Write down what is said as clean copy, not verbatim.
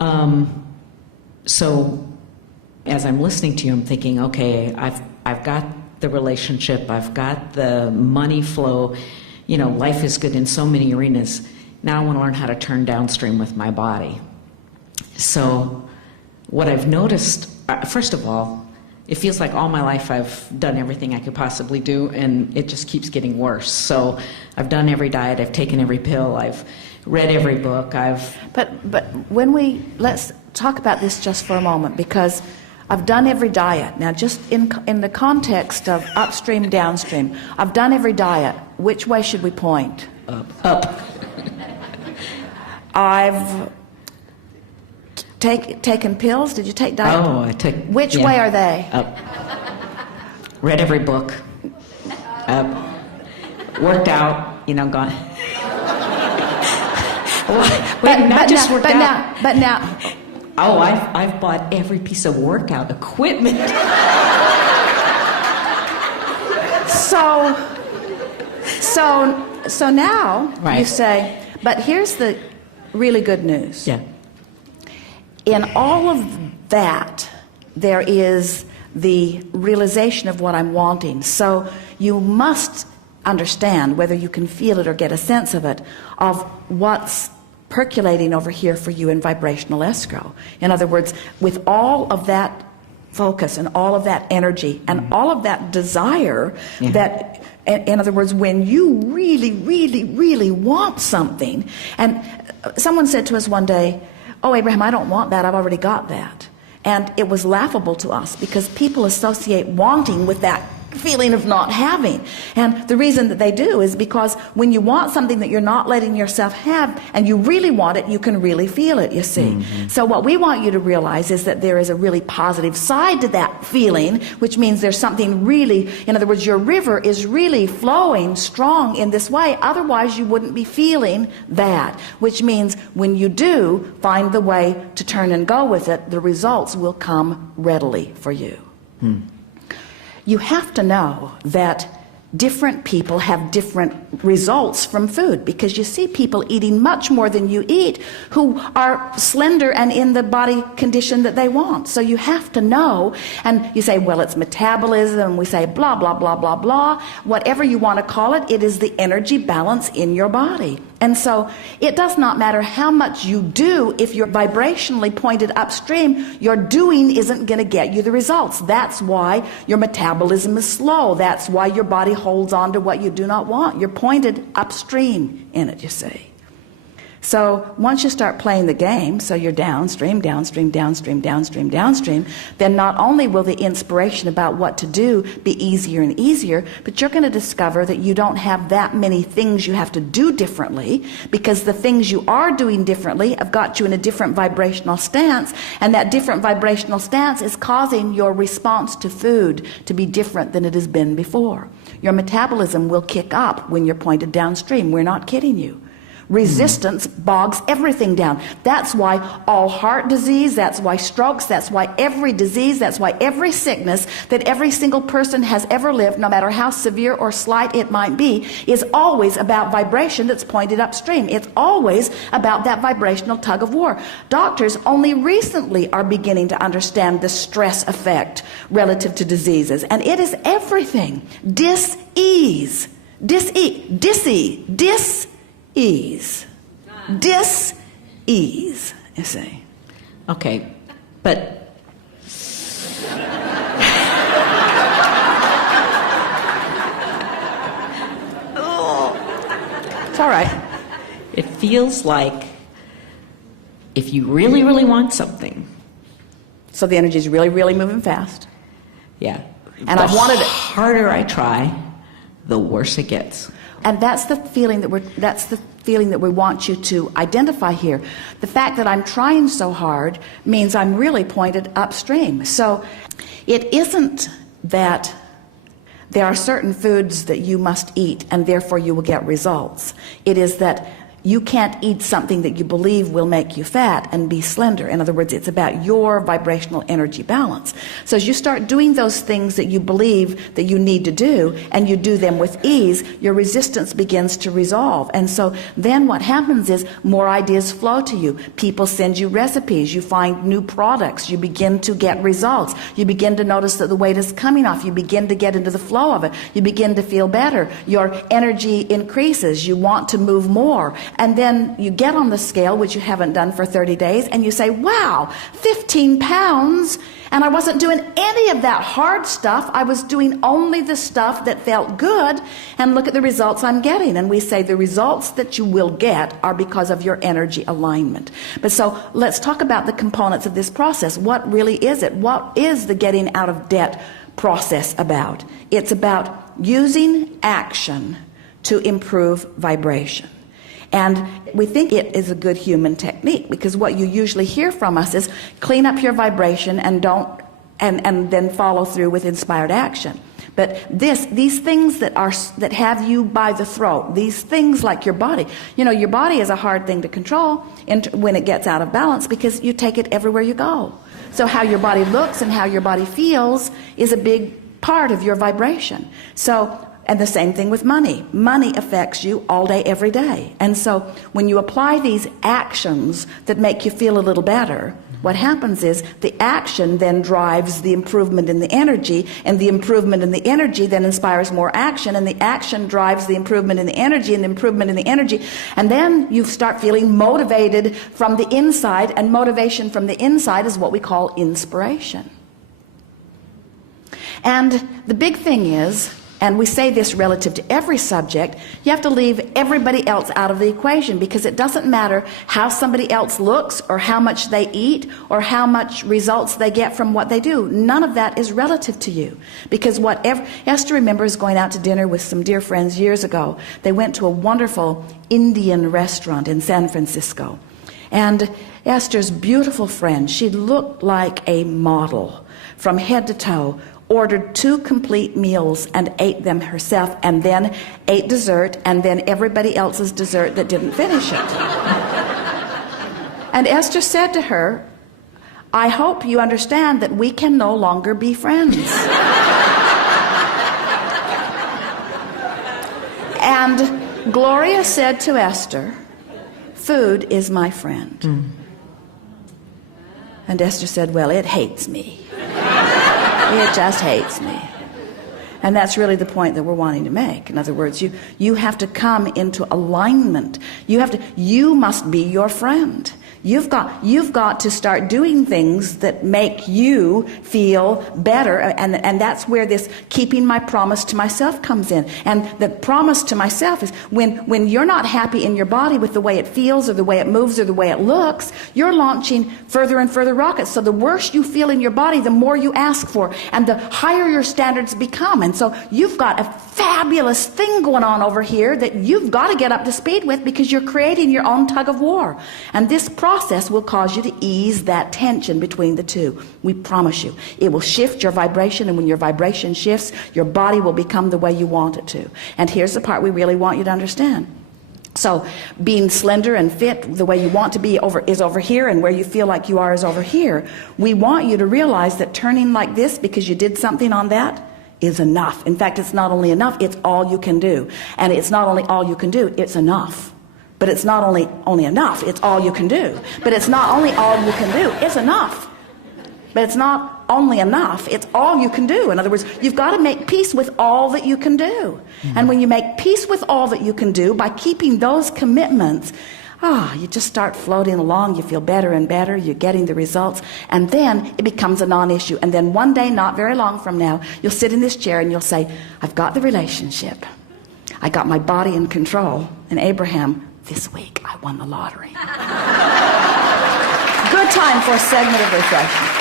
So as I'm listening to you, I'm thinking, okay, I've got the relationship, I've got the money flow, life is good in so many arenas. Now I want to learn how to turn downstream with my body. So what I've noticed, first of all, it feels like all my life I've done everything I could possibly do, and it just keeps getting worse. So I've done every diet, I've taken every pill, I've read every book, But let's talk about this just for a moment, because I've done every diet. Now, just in the context of upstream, downstream, I've done every diet. Which way should we point? Up. I've taken pills. Did you take diet? Oh, I took. Which way are they? Up. Read every book. Up. Worked out. Gone. But now. Oh, I've bought every piece of workout equipment. So now right. You say, but here's the really good news. Yeah. In all of that, there is the realization of what I'm wanting. So you must understand, whether you can feel it or get a sense of it, of what's percolating over here for you in vibrational escrow. In other words, with all of that focus and all of that energy and all of that desire, that, in other words, when you really, really, really want something, and someone said to us one day, "Oh, Abraham, I don't want that, I've already got that." And it was laughable to us, because people associate wanting with that feeling of not having. And the reason that they do is because when you want something that you're not letting yourself have, and you really want it, you can really feel it, you see. Mm-hmm. So what we want you to realize is that there is a really positive side to that feeling, which means there's something really, in other words, your river is really flowing strong in this way. Otherwise you wouldn't be feeling that, which means when you do find the way to turn and go with it, the results will come readily for you. You have to know that different people have different results from food, because you see people eating much more than you eat who are slender and in the body condition that they want. So you have to know, and you say, well, it's metabolism, we say blah, blah, blah, blah, blah. Whatever you want to call it, it is the energy balance in your body. And so it does not matter how much you do. If you're vibrationally pointed upstream, your doing isn't going to get you the results. That's why your metabolism is slow. That's why your body holds on to what you do not want. You're pointed upstream in it, you see. So once you start playing the game, so you're downstream, downstream, downstream, downstream, downstream, then not only will the inspiration about what to do be easier and easier, but you're going to discover that you don't have that many things you have to do differently, because the things you are doing differently have got you in a different vibrational stance, and that different vibrational stance is causing your response to food to be different than it has been before. Your metabolism will kick up when you're pointed downstream. We're not kidding you. Resistance bogs everything down. That's why all heart disease, that's why strokes, that's why every disease, that's why every sickness that every single person has ever lived, no matter how severe or slight it might be, is always about vibration that's pointed upstream. It's always about that vibrational tug of war. Doctors only recently are beginning to understand the stress effect relative to diseases, and it is everything. Dis-ease, dis-ease, you see. Okay, but It's all right. it feels like if you really, really want something. So the energy is really, really moving fast. Yeah. And I've wanted it. The harder I try, the worse it gets. And that's the feeling that we want you to identify here. The fact that I'm trying so hard means I'm really pointed upstream. So it isn't that there are certain foods that you must eat and therefore you will get results. It is that you can't eat something that you believe will make you fat and be slender. In other words, it's about your vibrational energy balance. So as you start doing those things that you believe that you need to do, and you do them with ease, your resistance begins to resolve. And so then what happens is more ideas flow to you. People send you recipes. You find new products. You begin to get results. You begin to notice that the weight is coming off. You begin to get into the flow of it. You begin to feel better. Your energy increases. You want to move more. And then you get on the scale, which you haven't done for 30 days, and you say, wow, 15 pounds, and I wasn't doing any of that hard stuff. I was doing only the stuff that felt good, and look at the results I'm getting. And we say the results that you will get are because of your energy alignment. But so let's talk about the components of this process. What really is it? What is the getting out of debt process about? It's about using action to improve vibration. And we think it is a good human technique, because what you usually hear from us is clean up your vibration and then follow through with inspired action. But these things that have you by the throat, these things like your body, your body is a hard thing to control when it gets out of balance, because you take it everywhere you go. So how your body looks and how your body feels is a big part of your vibration. And the same thing with money. Money affects you all day, every day. And so when you apply these actions that make you feel a little better, what happens is the action then drives the improvement in the energy, and the improvement in the energy then inspires more action, and the action drives the improvement in the energy, and the improvement in the energy, and then you start feeling motivated from the inside, and motivation from the inside is what we call inspiration. And the big thing is, and we say this relative to every subject, you have to leave everybody else out of the equation, because it doesn't matter how somebody else looks or how much they eat or how much results they get from what they do. None of that is relative to you, because Esther remembers going out to dinner with some dear friends years ago. They went to a wonderful Indian restaurant in San Francisco, and Esther's beautiful friend, she looked like a model from head to toe, ordered 2 complete meals and ate them herself, and then ate dessert, and then everybody else's dessert that didn't finish it. And Esther said to her, I hope you understand that we can no longer be friends. And Gloria said to Esther, food is my friend. And Esther said, well, it hates me. It just hates me. And that's really the point that we're wanting to make. In other words, you have to come into alignment. You must be your friend. You've got to start doing things that make you feel better, and that's where this keeping my promise to myself comes in. And the promise to myself is when you're not happy in your body with the way it feels or the way it moves or the way it looks, you're launching further and further rockets. So the worse you feel in your body, the more you ask for, and the higher your standards become. And so you've got a fabulous thing going on over here that you've got to get up to speed with, because you're creating your own tug of war. And this process will cause you to ease that tension between the two. We promise you. It will shift your vibration, and when your vibration shifts, your body will become the way you want it to. And here's the part we really want you to understand. So being slender and fit the way you want to be is over here, and where you feel like you are is over here. We want you to realize that turning like this because you did something on that is enough. In fact, it's not only enough, it's all you can do. And it's not only all you can do, it's enough. But it's not only enough, it's all you can do. But it's not only all you can do, it's enough. But it's not only enough, it's all you can do. In other words, you've got to make peace with all that you can do. And when you make peace with all that you can do, by keeping those commitments, you just start floating along. You feel better and better. You're getting the results. And then it becomes a non-issue. And then one day, not very long from now, you'll sit in this chair and you'll say, I've got the relationship. I got my body in control. And Abraham, this week I won the lottery. Good time for a segment of refreshment.